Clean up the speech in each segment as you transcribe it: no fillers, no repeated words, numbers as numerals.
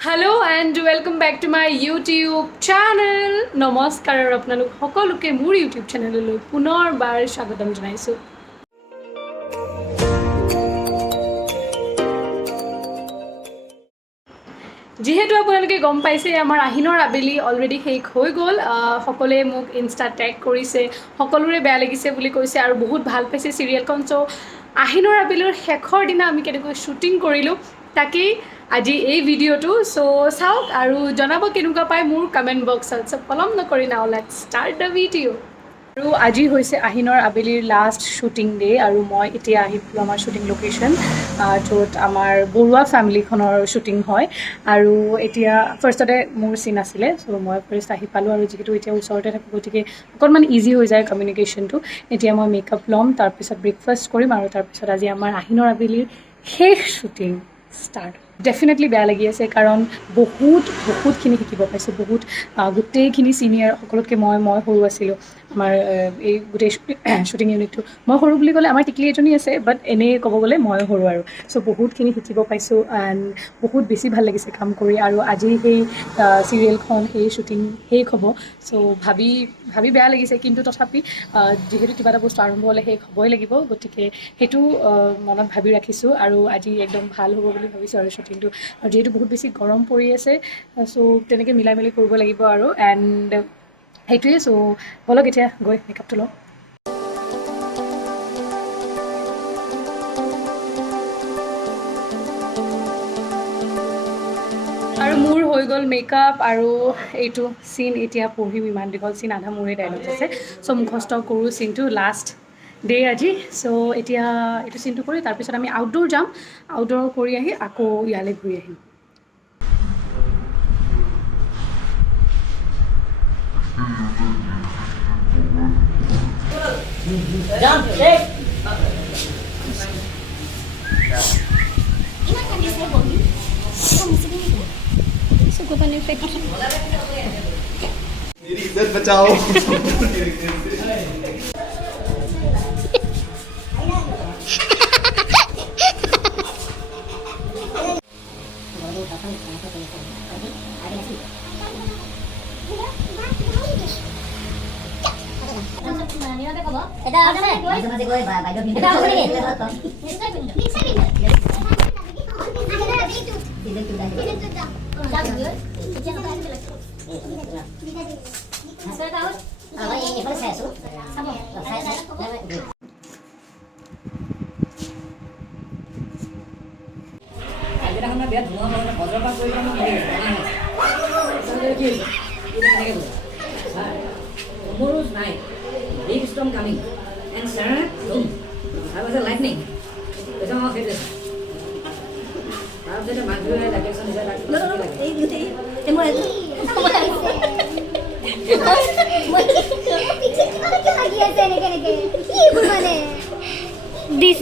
Hello and welcome back to my YouTube channel. নমস্কাৰ আপোনালোক সকলোকে মোৰ YouTube চেনেললৈ পুনৰবাৰ স্বাগতম জনাইছো। যেহেতু আপোনালোকে গম পাইছে আমাৰ আহিনৰ আবেলি অলৰেডি শেষ হৈ গ'ল সকলোৱে মোক ইনষ্টা টেগ কৰিছে সকলোৰে বেয়া লাগিছে বুলি কৈছে আৰু বহুত ভাল পাইছে চিৰিয়েলখন চ' আহিনৰ আবেলিৰ শেষৰ দিনা আমি কেনেকৈ শ্বুটিং কৰিলোঁ তাকেই আজি এই ভিডিঅ'টো চ' চাওক আৰু জনাব কেনেকুৱা পায় মোৰ কমেণ্ট বক্সত চ' পলম নকৰি নাও লেটছ ষ্টাৰ্ট দ্য ভিডিঅ' আৰু আজি হৈছে আহিনৰ আবেলিৰ লাষ্ট শ্বুটিং ডে আৰু মই এতিয়া আহিলোঁ আমাৰ শ্বুটিং লোকেশ্যন য'ত আমাৰ বৰুৱা ফেমিলিখনৰ শ্বুটিং হয় আৰু এতিয়া ফাৰ্ষ্টতে মোৰ চিন আছিলে চ' মই ফাৰ্ষ্ট আহি পালোঁ আৰু যিহেতু এতিয়া ওচৰতে থাকোঁ গতিকে অকণমান ইজি হৈ যায় কমিউনিকেশ্যনটো এতিয়া মই মেকআপ ল'ম তাৰপিছত ব্ৰেকফাষ্ট কৰিম আৰু তাৰপিছত আজি আমাৰ আহিনৰ আবেলিৰ শেষ শ্বুটিং ষ্টাৰ্ট ডেফিনেটলি বেয়া লাগি আছে কাৰণ বহুতখিনি শিকিব পাইছোঁ গোটেইখিনি ছিনিয়ৰ সকলোতকৈ মই সৰু আছিলোঁ আমাৰ এই গোটেই শ্বুটিং ইউনিটটো মই সৰু বুলি ক'লে আমাৰ টিকলি এজনী আছে বাট এনেই ক'ব গ'লে মই সৰু আৰু চ' বহুতখিনি শিকিব পাইছোঁ এণ্ড বহুত বেছি ভাল লাগিছে কাম কৰি আৰু আজি সেই চিৰিয়েলখন সেই শ্বুটিং শেষ হ'ব চ' ভাবি বেয়া লাগিছে কিন্তু তথাপি যিহেতু কিবা এটা বস্তু আৰম্ভ হ'লে শেষ হ'বই লাগিব গতিকে সেইটো মনত ভাবি ৰাখিছোঁ আৰু আজি একদম ভাল হ'ব বুলি ভাবিছোঁ আৰু শ্বুটিংটো আৰু যিহেতু বহুত বেছি গৰম পৰি আছে চ' তেনেকৈ মিলাই মেলি কৰিব লাগিব আৰু এণ্ড সেইটোৱে চ' বলক এতিয়া গৈ মেকআপটো লওঁ আৰু মোৰ হৈ গ'ল মেকআপ আৰু এইটো চিন এতিয়া পঢ়িম ইমান দীঘল চিন আধা মোৰে ডাইলগ আছে চ' মুখস্থ কৰোঁ চিনটো লাষ্ট ডে আজি চ' এতিয়া এইটো চিনটো কৰি তাৰপিছত আমি আউটডোৰ যাম আউটডোৰ কৰি আহি আকৌ ইয়ালৈ ঘূৰি আহিম इज्जत बचाओ Tomorrow's night, big storm coming, and Sarah, boom, I was a lightning. That's how I hit this. I was at a man who had a person who had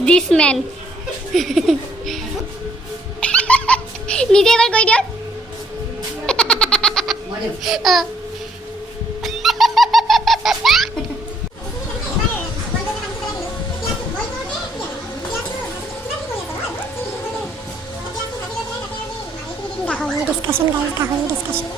This man. নিজে এবাৰ কৈ দিয়ক গাহৰি ডিছকাশ্যন গাইজ গাহৰি discussion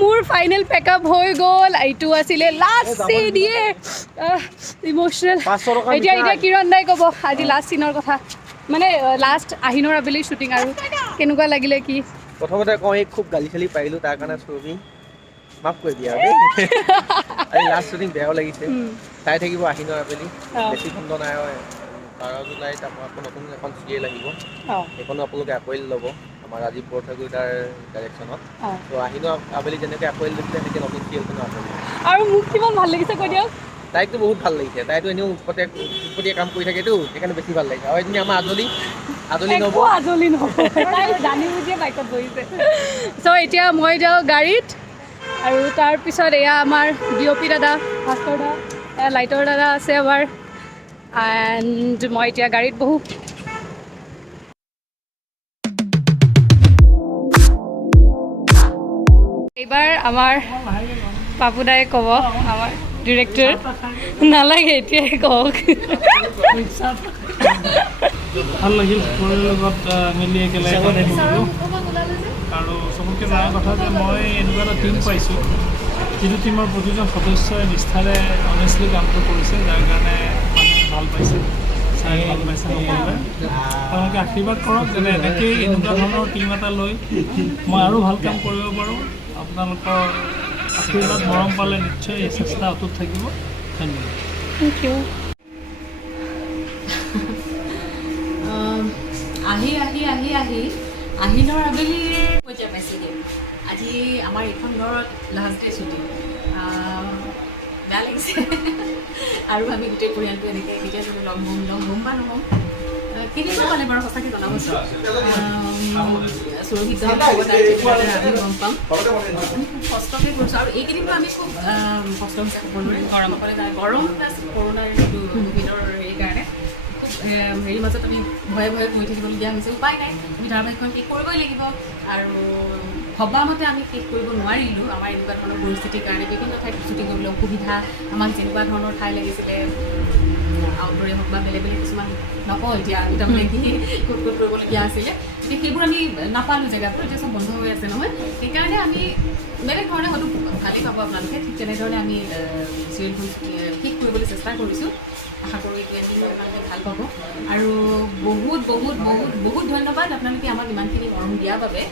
মোৰ final পেকআপ হৈ গ'ল এইটো আছিলে লাষ্ট চিন ইম'চনেল এতিয়া কিৰণ দাই ক'ব আজি লাষ্ট চিনৰ কথা মানে লাষ্ট আহিনৰ আবেলি শ্বুটিং আৰু কেনেকুৱা লাগিলে কি প্ৰথমতে কওঁ এই খুব গালি চালি পাৰিলোঁ তাৰ কাৰণে ছবি মাফ কৰি দিয়া দেই আজি লাষ্ট শ্বুটিং বেয়াও লাগিছে চাই থাকিব আহিনৰ আবেলি বেছি খণ্ড নাই 12 জুলাইত আকৌ নতুন এখন চিৰিয়েল আহিব সেইখনো আপোনালোকে আকোৱালি ল'ব আমাৰ আজি পৰঠাগুৰিটাৰ ডাইৰেকশ্যনত ত' আহিনৰ আবেলি যেনেকৈ আকোৱালি লৈছিলে তেনেকৈ নতুন চিৰিয়েলখনো আকোৱালি আৰু মোক কিমান ভাল লাগিছে কৈ দিয়ক তাইকতো বহুত ভাল লাগিছে তাইতো এনেও উৎপতীয়া কাম কৰি থাকেতো সেইকাৰণে বেছি ভাল লাগিছে আৰু এজনী আমাৰ আজলি নহ'ব তাই জানি বুজিয়ে বাইকত বহিছে চ' এতিয়া মই যাওঁ গাড়ীত আৰু তাৰপিছত এয়া আমাৰ ডিঅ'পি দাদা ভাস্কৰ দা এয়া লাইটৰ দাদা আছে আমাৰ এণ্ড মই এতিয়া গাড়ীত বহোঁ। এইবাৰ আমাৰ পাপুদাই ক'ব, আমাৰ ডিৰেক্টৰ নালাগে এতিয়াই কওক। ভাল লাগিল সকলোৰে লগত মিলি একেলগে কাম কৰিলোঁ আৰু চবতকৈ ডাঙৰ কথা যে মই এনেকুৱা এটা টীম পাইছোঁ যিটো টীমৰ প্ৰতিজন সদস্যই নিষ্ঠাৰে অনেষ্টলি কামটো কৰিছে, যাৰ কাৰণে মানুহে ভাল পাইছে, চাই ভাল পাইছে সকলোৱে। তেওঁলোকে আশীৰ্বাদ কৰক যেনে এনেকেই এনেকুৱা ধৰণৰ টীম এটা লৈ মই আৰু ভাল কাম কৰিব পাৰোঁ। আপোনালোকৰ আশীৰ্বাদ মৰম পালে নিশ্চয় এই চেষ্টা অটুট থাকিব। ধন্যবাদ। Thank you. আহিনৰ আবেলি পৰ্যায় পাইছেগৈ। আজি আমাৰ এইখন ঘৰত লাষ্ট ডে ছুটি, বেয়া লাগিছে। আৰু আমি গোটেই পৰিয়ালটো এনেকৈ কেতিয়া তুমি লগ হ'ম বা নহ'ম কেনেকুৱা পালে বাৰু সঁচাকৈ জনাবচোন। সুৰভিত আমি গম পাম। কষ্টকৈ কৰিছোঁ আৰু এইকেইদিনটো আমি খুব কষ্ট হৈছে সকলোৰে। গৰমসকলে গৰম প্লাছ কৰোণাৰ যিটো কোভিডৰ সেইকাৰণে হেৰিৰ মাজত আমি ভয়ে ভয়ে কৰি থাকিবলগীয়া হৈছে। উপায় নাই, আমি ধাৰাবাহিকখন শেষ কৰিবই লাগিব আৰু ভবামতে আমি শেষ কৰিব নোৱাৰিলোঁ। আমাৰ এনেকুৱা ধৰণৰ পৰিস্থিতিৰ কাৰণে বিভিন্ন ঠাইত শ্বুটিং কৰিবলৈ অসুবিধা, আমাক যেনেকুৱা ধৰণৰ ঠাই লাগিছিলে আউটডোৰে হওক বা বেলেগ বেলেগ কিছুমান নকওঁ এতিয়া আমি তাৰমানে কি ক'ত ক'ত কৰিবলগীয়া আছিলে, এতিয়া সেইবোৰ আমি নাপালোঁ জেগাবোৰ, এতিয়া চব বন্ধ হৈ আছে নহয়। সেইকাৰণে আমি বেলেগ ধৰণে হয়তো ভালেই পাব আপোনালোকে, ঠিক তেনেধৰণে আমি চিৰিয়েলখন শেষ কৰিবলৈ চেষ্টা কৰিছোঁ। আশা কৰোঁ এইটো এদিনো আপোনালোকে ভাল পাব আৰু বহুত বহুত বহুত বহুত ধন্যবাদ আপোনালোকে আমাক ইমানখিনি মৰম দিয়াৰ বাবে।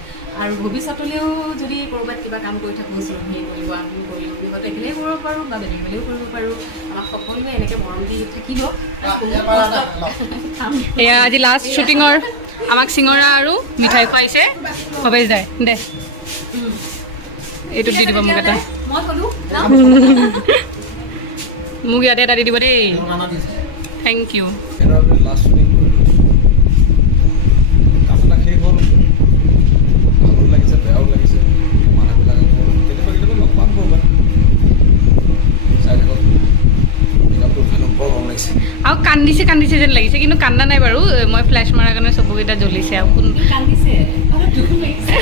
আৰু ভৱিষ্যতলৈও যদি ক'ৰবাত কিবা কাম কৰি থাকোঁ, চিৰভিয়ে কৰিব আমি কৰিলোঁ বিগত একেলগে কৰিব পাৰোঁ বা বেলেগ বেলেগো কৰিব পাৰোঁ, আমাক সকলোৱে এনেকৈ মৰম দি থাকিব। এয়া আজি লাষ্ট শ্বুটিঙৰ আমাক চিঙৰা আৰু মিঠাই খুৱাইছে ভৱেশ দাই। দে এইটোত দি দিব মোক এটা, মই ক'লোঁ মোক ইয়াতে এটা দি দিব দেই। Thank U. লাষ্ট শ্বুটিং কৰিলোঁ, কাম এটা শেষ হ'ল, ভালো লাগিছে বেয়াও লাগিছে। মানুহবিলাক কেতিয়াবা কেতিয়াবা লগ পাম ক'ৰবাত, চাই থাকক। মেকআপটো উঠাই ল'ম, বৰ গৰম লাগিছে। আৰু কান্দিছে যেন লাগিছে, কিন্তু কান্দা নাই বাৰু। মই ফ্লেছ মাৰাৰ কাৰণে চকুকেইটা জ্বলিছে। আৰু কোন কান্দিছে অলপ দুখ লাগিছে।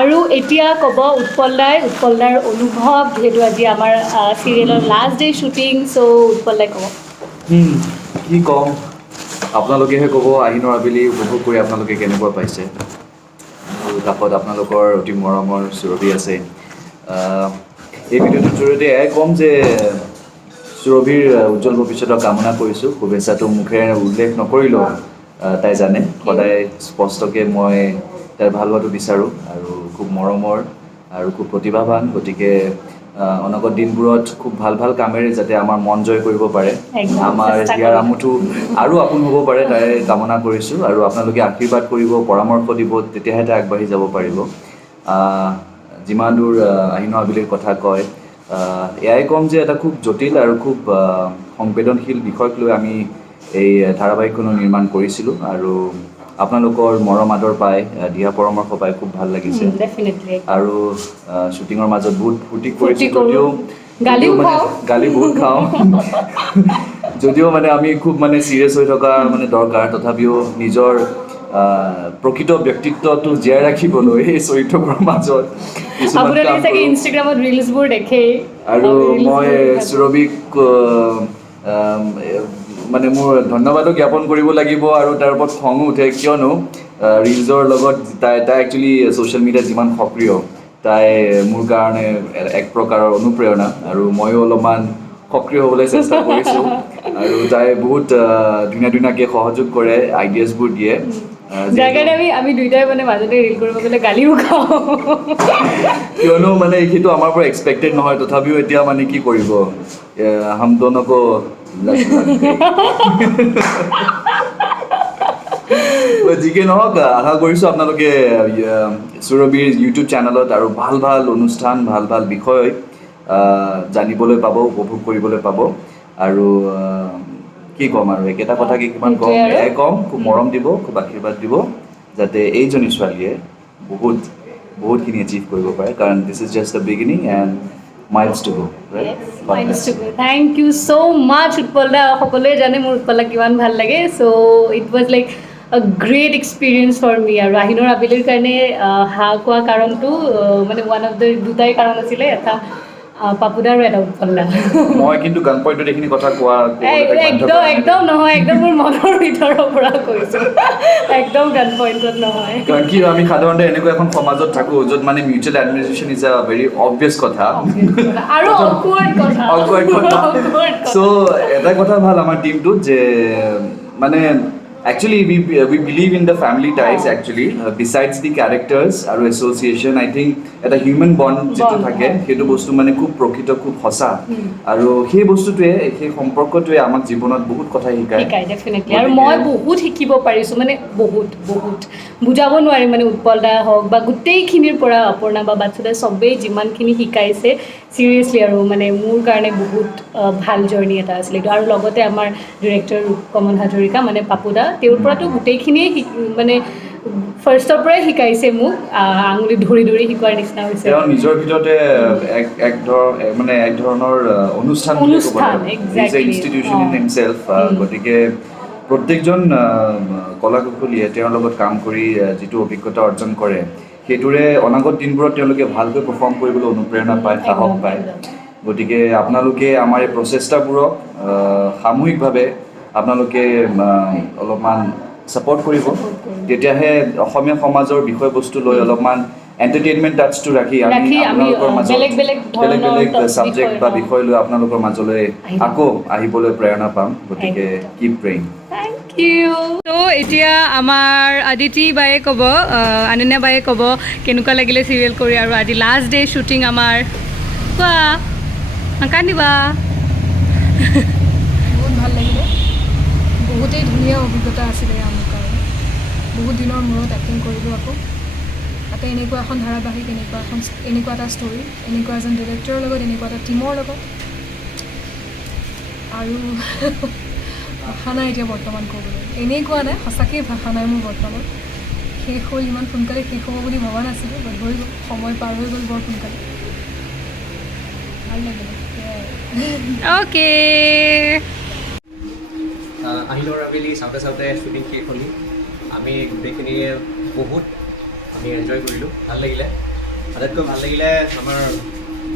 আৰু এতিয়া ক'ব উৎপল দাৰ অনুভৱ, যিহেতু আজি আমাৰ চিৰিয়েলৰ লাষ্ট ডে শ্বুটিং। চ' উৎপল দাই ক'ব। কি ক'ম, আপোনালোকেহে ক'ব আহিনৰ আবেলি উপভোগ কৰি আপোনালোকে কেনেকুৱা পাইছে। আৰু কাষত আপোনালোকৰ অতি মৰমৰ সুৰভি আছে। এই ভিডিঅ'টোৰ জৰিয়তে এয়াই ক'ম যে সুৰভিৰ উজ্জ্বল ভৱিষ্যতৰ কামনা কৰিছোঁ। শুভেচ্ছাটো মুখেৰে উল্লেখ নকৰিলেও তাই জানে, সদায় স্পষ্টকৈ মই তাইৰ ভাল হোৱাটো বিচাৰোঁ আৰু খুব মৰমৰ আৰু খুব প্ৰতিভাৱান। গতিকে অনাগত দিনবোৰত খুব ভাল ভাল কামেৰে যাতে আমাৰ মন জয় কৰিব পাৰে, আমাৰ হিয়াৰ আমঠু আৰু আপোন হ'ব পাৰে, তাই কামনা কৰিছোঁ। আৰু আপোনালোকে আশীৰ্বাদ কৰিব, পৰামৰ্শ দিব, তেতিয়াহে তাই আগবাঢ়ি যাব পাৰিব। যিমান দূৰ আহিনৰ আবেলিৰ কথা কয়, এয়াই ক'ম যে এটা খুব জটিল আৰু খুব সংবেদনশীল বিষয়ক লৈ আমি এই ধাৰাবাহিকখনো নিৰ্মাণ কৰিছিলোঁ। আৰু আপোনালোকৰ মৰম আদৰ পাই, দিহা পৰামৰ্শ পাই খুব ভাল লাগিছে। আৰু শ্বুটিঙৰ মাজত বহুত ফূৰ্তি কৰিছোঁ, যদিও গালি বহুত খাওঁ। যদিও মানে আমি খুব মানে চিৰিয়াছ হৈ থকা মানে দৰকাৰ, তথাপিও নিজৰ প্ৰকৃত ব্যক্তিত্বটো জীয়াই ৰাখিবলৈ এই চৰিত্ৰবোৰৰ মাজত ইনষ্টাগ্ৰামত ৰিলছবোৰ দেখেই। আৰু মই সুৰভিক মানে মোৰ ধন্যবাদো জ্ঞাপন কৰিব লাগিব আৰু তাৰ ওপৰত খঙো উঠে, কিয়নো ৰিলছৰ লগত তাই একচুৱেলি ছ'চিয়েল মিডিয়াত যিমান সক্ৰিয়, তাই মোৰ কাৰণে এক প্ৰকাৰৰ অনুপ্ৰেৰণা। আৰু ময়ো অলপমান সক্ৰিয় হ'বলৈ চেষ্টা কৰিছোঁ আৰু তাই বহুত ধুনীয়াকৈ সহযোগ কৰে, আইডিয়াছবোৰ দিয়ে। যাৰ কাৰণে আমি দুইটাই মানে মাজতে ৰিল কৰিব গ'লে গালিও খাওঁ, কিয়নো মানে সেইটো আমাৰ পৰা এক্সপেক্টেড নহয়। তথাপিও এতিয়া মানে কি কৰিব, হাম দোনকো যিকি নহওক, আশা কৰিছোঁ আপোনালোকে সুৰভিৰ ইউটিউব চেনেলত আৰু ভাল ভাল অনুষ্ঠান, ভাল ভাল বিষয় জানিবলৈ পাব, উপভোগ কৰিবলৈ পাব। আৰু কি ক'ম আৰু একেটা কথাকে কিমান ক'ম, এয়াই ক'ম, খুব মৰম দিব, খুব আশীৰ্বাদ দিব, যাতে এইজনী ছোৱালীয়ে বহুত বহুতখিনি এচিভ কৰিব পাৰে কাৰণ this is just the beginning and miles to go thank you so' much উৎপলদা সকলোৱে জানে মোৰ উৎপলদা কিমান ভাল লাগে so' it was like great experience for me আৰু আহিনৰ আবেলিৰ কাৰণে হাঁহ কোৱা কাৰণটো মানে ওৱান অফ দ্য দুটাই কাৰণ আছিলে এটা পাপুদা আৰু এটা উৎপলদা মই কিন্তু গান পইণ্টত এইখিনি কথা একদম নহয় একদম মোৰ মনৰ ভিতৰৰ পৰা কৈছোঁ একদম গান পইণ্টত নহয় কাৰণ কি আমি সাধাৰণতে এনেকুৱা এখন সমাজত থাকোঁ য'ত মানে mutual administration is a very obvious কথা আৰু awkward কথা চ' এটা কথা ভাল আমাৰ টিমটোত যে মানে actually we believe in the family ties actually besides the characters আৰু association I think এটা human bond যেটো থাকে সেইটো বস্তু মানে খুব প্ৰকৃত খুব সঁচা আৰু সেই বস্তুটোৱে সেই সম্পৰ্কটোৱে আমাক জীৱনত বহুত কথা শিকায় ডেফিনেটলি আৰু মই বহুত শিকিব পাৰিছোঁ মানে বহুত বুজাব নোৱাৰিম মানে উৎপলদা হওক বা গোটেইখিনিৰ পৰা অপৰ্ণা বা বাচ্ছুদা চবেই যিমানখিনি শিকাইছে চিৰিয়াছলি আৰু মানে মোৰ কাৰণে বহুত ভাল জাৰ্ণি এটা আছিলে এইটো আৰু লগতে আমাৰ ডিৰেক্টৰ কমল হাজৰিকা মানে পাপুদা তেওঁৰ পৰাতো গোটেইখিনিয়ে মানে ফাৰ্ষ্টৰ পৰাই শিকাইছে মোক আঙুলি ধৰি শিকোৱাৰ নিচিনা হৈছে তেওঁ নিজৰ ভিতৰতে এক ধৰণৰ অনুষ্ঠান ইনষ্টিটিউশ্যন ইন হিমছেল্ফ গতিকে প্ৰত্যেকজন কলাকুশলীয়ে তেওঁৰ লগত কাম কৰি যিটো অভিজ্ঞতা অৰ্জন কৰে সেইটোৰে অনাগত দিনবোৰত তেওঁলোকে ভালকৈ পাৰফৰ্ম কৰিবলৈ অনুপ্ৰেৰণা পায় সাহস পায় গতিকে আপোনালোকে আমাৰ এই প্ৰচেষ্টাবোৰক সামূহিকভাৱে আপোনালোকে অলপমান ছাপৰ্ট কৰিব তেতিয়াহে অসমীয়া সমাজৰ বিষয়বস্তু লৈ অলপমান এণ্টাৰটেইনমেণ্ট টাচটো ৰাখি আমি আপোনালোকৰ মাজত বেলেগ ছাবজেক্ট বা বিষয় লৈ আপোনালোকৰ মাজলৈ আকৌ আহিবলৈ প্ৰেৰণা পাম গতিকে কিপ প্ৰেইং থেংক ইউ ত' এতিয়া আমাৰ আদিতি বায়ে ক'ব আনন্যা বায়ে ক'ব কেনেকুৱা লাগিলে চিৰিয়েল কৰি আৰু আজি লাষ্ট ডে শ্বুটিং আমাৰ কোৱা কান্দিবা বহুত ভাল লাগিলে বহুতেই ধুনীয়া অভিজ্ঞতা আছিলে আমাৰ কাৰণে বহুত দিনৰ মূৰত এক্টিং কৰিলোঁ আকৌ তাতে এনেকুৱা এখন ধাৰাবাহিক এনেকুৱা এটা ষ্টৰী এনেকুৱা এজন ডিৰেক্টৰৰ লগত এনেকুৱা এটা টীমৰ লগত আৰু ভাষা নাই এতিয়া বৰ্তমান ক'বলৈ এনেকুৱা নাই সঁচাকৈয়ে ভাষা নাই মোৰ বৰ্তমান শেষ হ'ল ইমান সোনকালে শেষ হ'ব বুলি ভবা নাছিলোঁ বাট হৈ গ'ল সময় পাৰ হৈ গ'ল বৰ সোনকালে ভাল লাগিলে অ'কে আহিনৰ আবেলি চাওঁতে শ্বুটিং শেষ হ'লি আমি গোটেইখিনিয়ে বহুত আমি এনজয় কৰিলোঁ ভাল লাগিলে আটাইতকৈ ভাল লাগিলে আমাৰ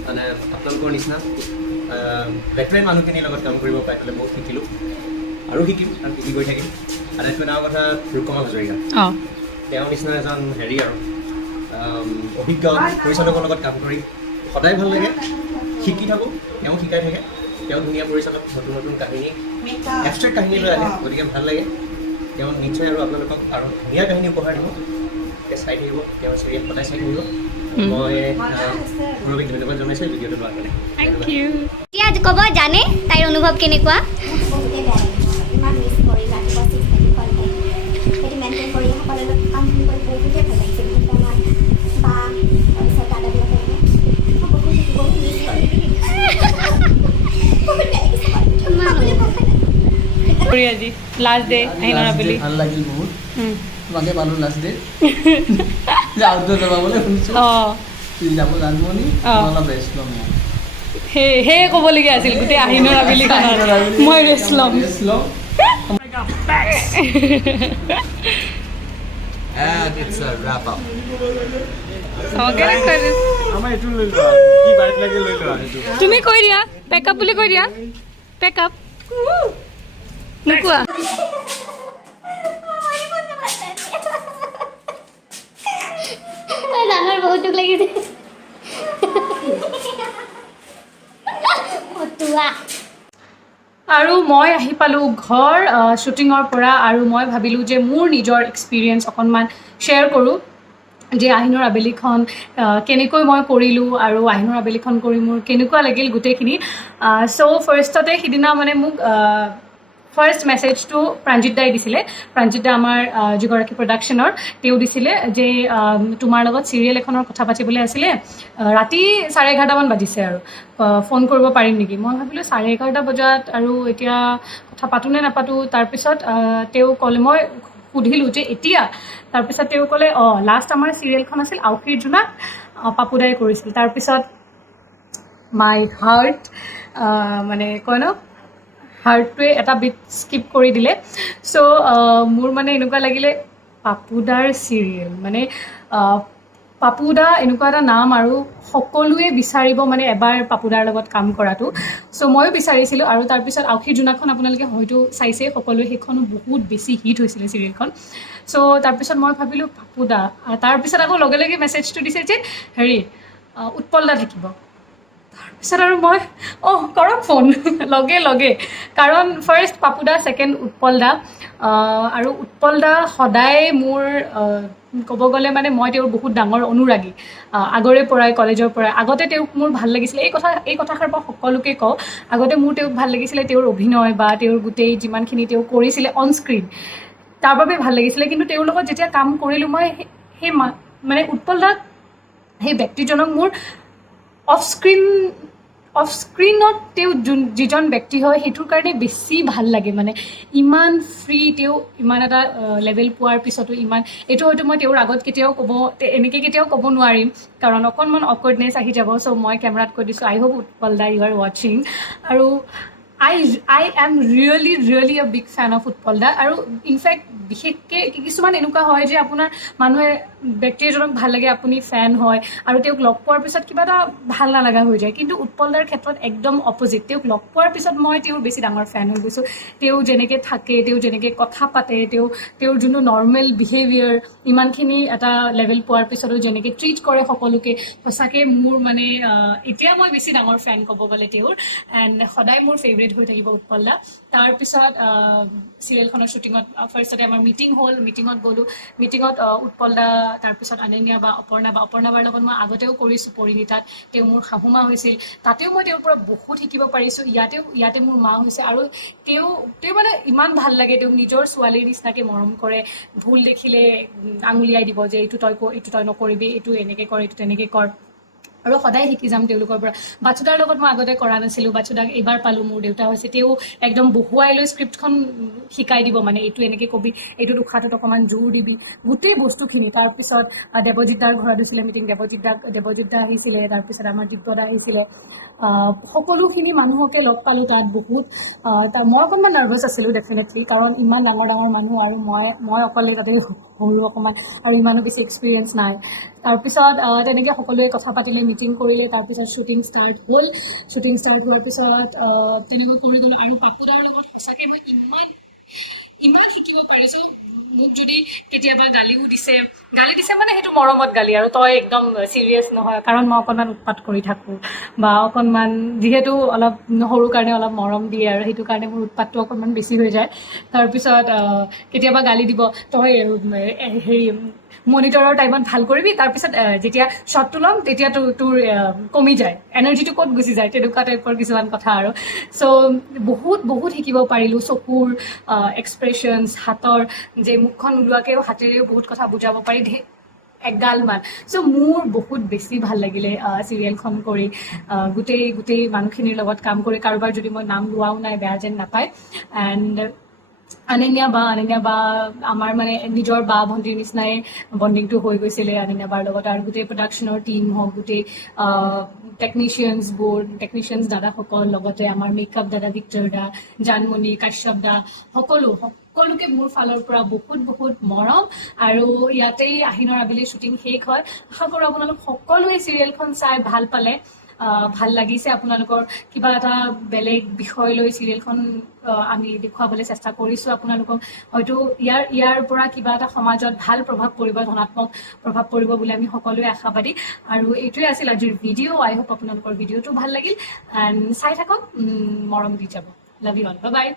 মানে আপোনালোকৰ নিচিনা ভেটেৰেন মানুহখিনিৰ লগত কাম কৰিব পাই পেলাই বহুত শিকিলোঁ আৰু শিকিম আৰু শিকি গৈ থাকিম আটাইতকৈ ডাঙৰ কথা ৰূপকমল হাজৰিকা তেওঁৰ নিচিনা এজন হেৰি আৰু অভিজ্ঞ পৰিচালকৰ লগত কাম কৰি সদায় ভাল লাগে শিকি থাকোঁ তেওঁ শিকাই থাকে তেওঁ ধুনীয়া পৰিচালক নতুন কাহিনী এবষ্ট্ৰেক্ট কাহিনী লৈ আহে গতিকে ভাল লাগে তেওঁ নিশ্চয় আৰু আপোনালোকক আৰু ধুনীয়া কাহিনী উপহাৰ দিব চাই থাকিব তেওঁৰ চিৰিয়েল সদায় চাই থাকিব মই সুৰভিক ধন্যবাদ জনাইছোঁ ভিডিঅ'টো লোৱাৰ কাৰণে থেংক ইউ এতিয়া ক'ব জানে তাইৰ অনুভৱ কেনেকুৱা বহুতে বেয়া লাগিছে ইমান মিছ কৰি ৰাতিপুৱা 6:30 সেইটো মেইনটেইন কৰি সকলোৰে লগত কামখিনি কৰি বহুতে ভাল লাগিছে বিশেষকৈ আমাৰ বা তাৰপিছত দাদাবিলাক আহিলে বহুত মিছ কৰি আজি লাষ্ট ডে আহিনৰ আবেলি ভাল লাগিল বহুত তোমাকে পালোঁ লাষ্ট ডে যাওঁতে যাবলৈ শুনিছোঁ তুমি যাব জানো নি অলপ ৰেষ্ট ল'ম সেয়ে ক'বলগীয়া আছিল গোটেই আহিনৰ আবেলি মই ৰেষ্ট ল'ম And it's a wrap up. তুমি কৈ দিয়া পেক আপ বুলি কৈ দিয়া পেক আপ নোকোৱা ডাঙৰ বহুত দুখ লাগিছে আৰু মই আহি পালোঁ ঘৰ শ্বুটিঙৰ পৰা আৰু মই ভাবিলোঁ যে মোৰ নিজৰ এক্সপিৰিয়েঞ্চ অকণমান শ্বেয়াৰ কৰোঁ যে আহিনৰ আবেলিখন কেনেকৈ মই কৰিলোঁ আৰু আহিনৰ আবেলিখন কৰি মোৰ কেনেকুৱা লাগিল গোটেইখিনি চ' ফাৰ্ষ্টতে সিদিনা মানে মোক ফাৰ্ষ্ট মেছেজটো প্ৰাঞ্জিত দাই দিছিলে প্ৰাঞ্জিত দা আমাৰ যিগৰাকী প্ৰডাকশ্যনৰ তেওঁ দিছিলে যে তোমাৰ লগত চিৰিয়েল এখনৰ কথা পাতিবলৈ আছিলে ৰাতি 11:30মান বাজিছে আৰু ফোন কৰিব পাৰিম নেকি মই ভাবিলোঁ 11:30 বজাত আৰু এতিয়া কথা পাতোঁ নে নাপাতোঁ তাৰপিছত তেওঁ ক'লে মই সুধিলোঁ যে এতিয়া, তাৰপিছত তেওঁ ক'লে লাষ্ট আমাৰ চিৰিয়েলখন আছিল আউসীৰ জোনাক, পাপুদাই কৰিছিল। তাৰপিছত মাই হাৰ্ট মানে কয় ন, হাৰ্টটোৱে এটা বিট স্কিপ কৰি দিলে। চ' মোৰ মানে এনেকুৱা লাগিলে পাপুদাৰ চিৰিয়েল মানে পাপুদা এনেকুৱা এটা নাম আৰু সকলোৱে বিচাৰিব মানে এবাৰ পাপুদাৰ লগত কাম কৰাটো। চ' ময়ো বিচাৰিছিলোঁ। আৰু তাৰপিছত আউসীৰ জোনাকখন আপোনালোকে হয়তো চাইছে সকলোৱে, সেইখনো বহুত বেছি হিট হৈছিলে চিৰিয়েলখন। চ' তাৰপিছত মই ভাবিলোঁ পাপুদা, তাৰপিছত আকৌ লগে লগে মেছেজটো দিছে যে হেৰি উৎপল দা থাকিব। তাৰপিছত আৰু মই কৰক ফোন লগে লগে, কাৰণ ফাৰ্ষ্ট পাপুদা, ছেকেণ্ড উৎপল দা। আৰু উৎপল দা সদায় মোৰ ক'ব গ'লে মানে মই তেওঁৰ বহুত ডাঙৰ অনুৰাগী আগৰে পৰাই, কলেজৰ পৰাই। আগতে তেওঁক মোৰ ভাল লাগিছিলে, এই কথাষাৰ মই সকলোকে কওঁ, আগতে মোৰ তেওঁক ভাল লাগিছিলে তেওঁৰ অভিনয় বা তেওঁৰ গোটেই যিমানখিনি তেওঁ কৰিছিলে অন স্ক্ৰীণ, তাৰ বাবে ভাল লাগিছিলে। কিন্তু তেওঁৰ লগত যেতিয়া কাম কৰিলোঁ মই সেই মানে উৎপল দাক, সেই ব্যক্তিজনক মোৰ অফ স্ক্ৰীণত তেওঁ যিজন ব্যক্তি হয় সেইটোৰ কাৰণে বেছি ভাল লাগে। মানে ইমান ফ্ৰী, তেওঁ ইমান এটা লেভেল পোৱাৰ পিছতো ইমান, এইটো হয়তো মই তেওঁৰ আগত এনেকৈ কেতিয়াও ক'ব নোৱাৰিম, কাৰণ অকণমান অকৱাৰ্ডনেছ আহি যাব। চ' মই কেমেৰাত কৈ দিছোঁ, আই হোপ উৎপল দা ইউ আৰ ৱাচিং। আৰু I am really a big fan of Utpal দা। আৰু ইনফেক্ট বিশেষকৈ কিছুমান এনেকুৱা হয় যে আপোনাৰ মানুহে ব্যক্তি এজনক ভাল লাগে, আপুনি ফেন হয়, আৰু তেওঁক লগ পোৱাৰ পিছত কিবা এটা ভাল নালাগা হৈ যায়। কিন্তু উৎপল দাৰ ক্ষেত্ৰত একদম অপজিট। তেওঁক লগ পোৱাৰ পিছত মই তেওঁৰ বেছি ডাঙৰ ফেন হৈ গৈছোঁ। তেওঁ যেনেকৈ থাকে, তেওঁ যেনেকৈ কথা পাতে, তেওঁৰ যোনটো নৰ্মেল বিহেভিয়াৰ, ইমানখিনি এটা লেভেল পোৱাৰ পিছতো যেনেকৈ ট্ৰিট কৰে সকলোকে, সঁচাকৈ মোৰ মানে এতিয়া মই বেছি ডাঙৰ ফেন ক'ব গ'লে তেওঁৰ। এণ্ড সদায় মোৰ ফেভৰেট হৈ থাকিব উৎপল দা। তাৰপিছত চিৰিয়েলখনৰ শ্বুটিঙত ফাৰ্ষ্টতে আমাৰ মিটিং হ'ল, মিটিঙত গ'লোঁ। মিটিঙত উৎপল দা, তাৰপিছত অনন্যা বা অপৰ্ণাবাৰ লগত মই আগতেও কৰিছোঁ পৰিণীতাত, তেওঁ মোৰ শাহুমা হৈছিল, তাতেও মই তেওঁৰ পৰা বহুত শিকিব পাৰিছোঁ। ইয়াতে মোৰ মা হৈছে। আৰু তেওঁ মানে ইমান ভাল লাগে, তেওঁক নিজৰ ছোৱালীৰ নিচিনাকৈ মৰম কৰে। ভুল দেখিলে আঙুলিয়াই দিব যে এইটো তই নকৰিবি, এইটো এনেকৈ কৰ, এইটো তেনেকৈ কৰ। আৰু সদায় শিকি যাম তেওঁলোকৰ পৰা। বাচ্চুদাৰ লগত মই আগতে কৰা নাছিলোঁ, বাচ্চুদাক এইবাৰ পালোঁ, মোৰ দেউতা হৈছে। তেওঁ একদম বহুৱাই লৈ স্ক্ৰিপ্টখন শিকাই দিব, মানে এইটো এনেকৈ কবি, এইটোত উশাহটোত অকণমান জোৰ দিবি, গোটেই বস্তুখিনি। তাৰপিছত দেৱজিৎ দাৰ ঘৰত হৈছিলে মিটিং, দেৱজিৎ দা আহিছিলে, তাৰপিছত আমাৰ দিব্যদা আহিছিলে। সকলোখিনি মানুহকে লগ পালোঁ তাত বহুত। মই অকণমান নাৰ্ভাছ আছিলোঁ ডেফিনেটলি, কাৰণ ইমান ডাঙৰ মানুহ, আৰু মই অকলে তাতে সৰু অকণমান, আৰু ইমানো বেছি এক্সপিৰিয়েঞ্চ নাই। তাৰপিছত তেনেকৈ সকলোৱে কথা পাতিলে, মিটিং কৰিলে। তাৰপিছত শ্বুটিং ষ্টাৰ্ট হ'ল। শ্বুটিং ষ্টাৰ্ট হোৱাৰ পিছত তেনেকৈ কৰি গ'লোঁ। আৰু পাপুদাৰ লগত সঁচাকৈ মই ইমান শিকিব পাৰিছোঁ। মোক যদি কেতিয়াবা গালি দিছে মানে সেইটো মৰমত গালি, আৰু তই একদম চিৰিয়াছ নহয়, কাৰণ মই অকণমান উৎপাত কৰি থাকোঁ, বা অকণমান যিহেতু অলপ সৰু কাৰণে অলপ মৰম দিয়ে, আৰু সেইটো কাৰণে মোৰ উৎপাতটো অকণমান বেছি হৈ যায়। তাৰপিছত কেতিয়াবা গালি দিব, তই হেৰি মনিটৰৰ টাইমত ভাল কৰিবি, তাৰপিছত যেতিয়া শ্বটটো ল'ম তেতিয়া তোৰ কমি যায়, এনাৰ্জিটো ক'ত গুচি যায়, তেনেকুৱা টাইপৰ কিছুমান কথা আৰু। চ' বহুত শিকিব পাৰিলোঁ। চকুৰ এক্সপ্ৰেশ্যনছ, হাতৰ যে মুখখন ওলোৱাকৈও হাতেৰেও বহুত কথা বুজাব পাৰি, এগালমান। চ' মোৰ বহুত বেছি ভাল লাগিলে চিৰিয়েলখন কৰি, গোটেই মানুহখিনিৰ লগত কাম কৰি। কাৰোবাৰ যদি মই নাম লোৱাও নাই, বেয়া যেন নাপায়। এণ্ড অনন্যা বা আমাৰ মানে নিজৰ বা ভণ্টিৰ নিচিনাই বণ্ডিংটো হৈ গৈছিলে অনন্যা বাৰ লগত। আৰু গোটেই প্ৰডাকশ্যনৰ টীম হওক, গোটেই টেকনিচিয়ানছ দাদাসকল, লগতে আমাৰ মেকআপ দাদা ভিক্টৰ দা, জানমণি, কাশ্যপ দা, সকলোকে মোৰ ফালৰ পৰা বহুত মৰম। আৰু ইয়াতেই আহিনৰ আবেলি শ্বুটিং শেষ হয়। আশা কৰোঁ আপোনালোক সকলোৱে চিৰিয়েলখন চাই ভাল পালে, ভাল লাগিছে। আপোনালোকৰ কিবা এটা বেলেগ বিষয় লৈ চিৰিয়েলখন আমি দেখুৱাবলৈ চেষ্টা কৰিছোঁ আপোনালোকক। হয়তো ইয়াৰ পৰা কিবা এটা সমাজত ভাল প্ৰভাৱ পৰিব, ধনাত্মক প্ৰভাৱ পৰিব বুলি আমি সকলোৱে আশাবাদী। আৰু এইটোৱে আছিল আজিৰ ভিডিঅ'। আই হোপ আপোনালোকৰ ভিডিঅ'টো ভাল লাগিল। এণ্ড চাই থাকক, মৰম দি যাব। Love you all, bye bye.